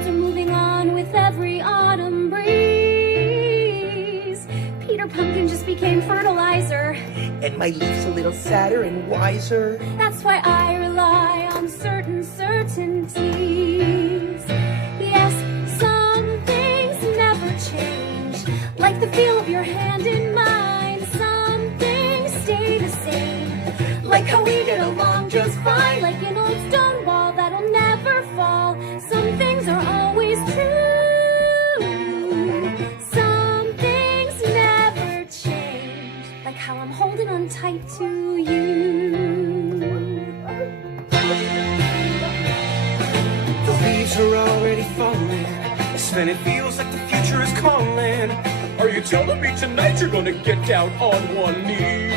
clouds are moving on with every autumn breeze. Peter Pumpkin just became fertilizer, and my leaf's a little sadder and wiser. That's why I rely on certain certainties. Yes, some things never change, like the feel of your hand in mine. Some things stay the same, like how we get along just fine, like an old stone wall that'll never fall. Some things are always true. Some things never change, like how I'm holding on tight to you. The leaves are already falling, and it feels like the future is calling. Are you telling me tonight you're gonna get down on one knee?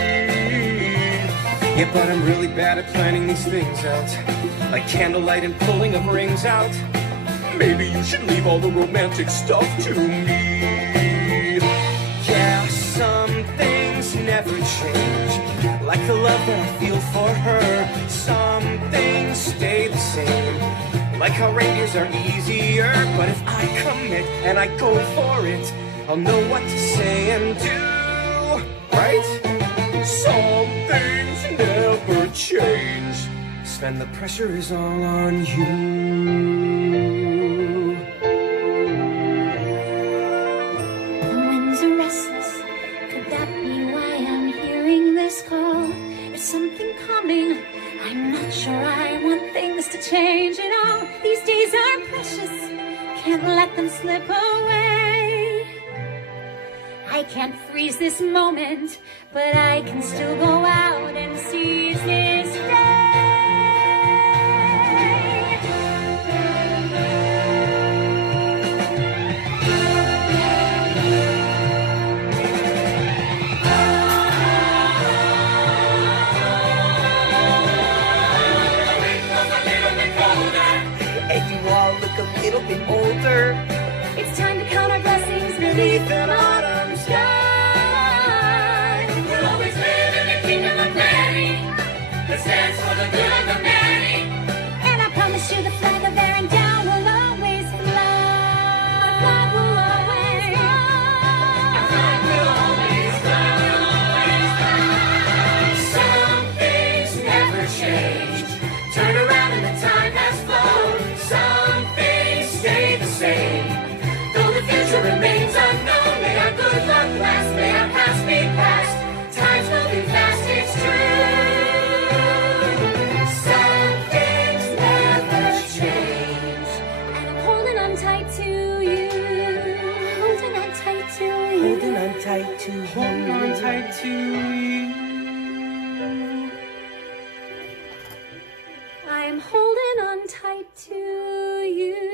Yeah, but I'm really bad at planning these things out, like candlelight and pulling of rings out. Maybe you should leave all the romantic stuff to me. Yeah, some things never change, like the love that I feel for her. Some things stay the same, like how reindeers are easier. But if I commit and I go for it, I'll know what to say and do, right? Some things never change, Sven, the pressure is all on you. The winds are restless, could that be why I'm hearing this call? Is something coming? I'm not sure I want things to change at all. These days are precious, can't let them slip away. I can't freeze this moment, but I can still go out and seize this day. And you all look a little bit older. It's time to count our blessings beneath an autumn sky. We'll always live in the kingdom of Mary, that stands for the good of the many. And I promise you the flag of Aaron down will always fly. Our flag will always fly. Our flag will always fly. Some things never change, turn around and the time has flown. Some things stay the same, though the future remains unknown. May our good luck last, may our past be past. Time's moving fast, it's true. Some things never change, And I'm holding on tight to you. Holding on tight to you. Holding on tight to you. Hold on tight to you. I'm holding on tight to you.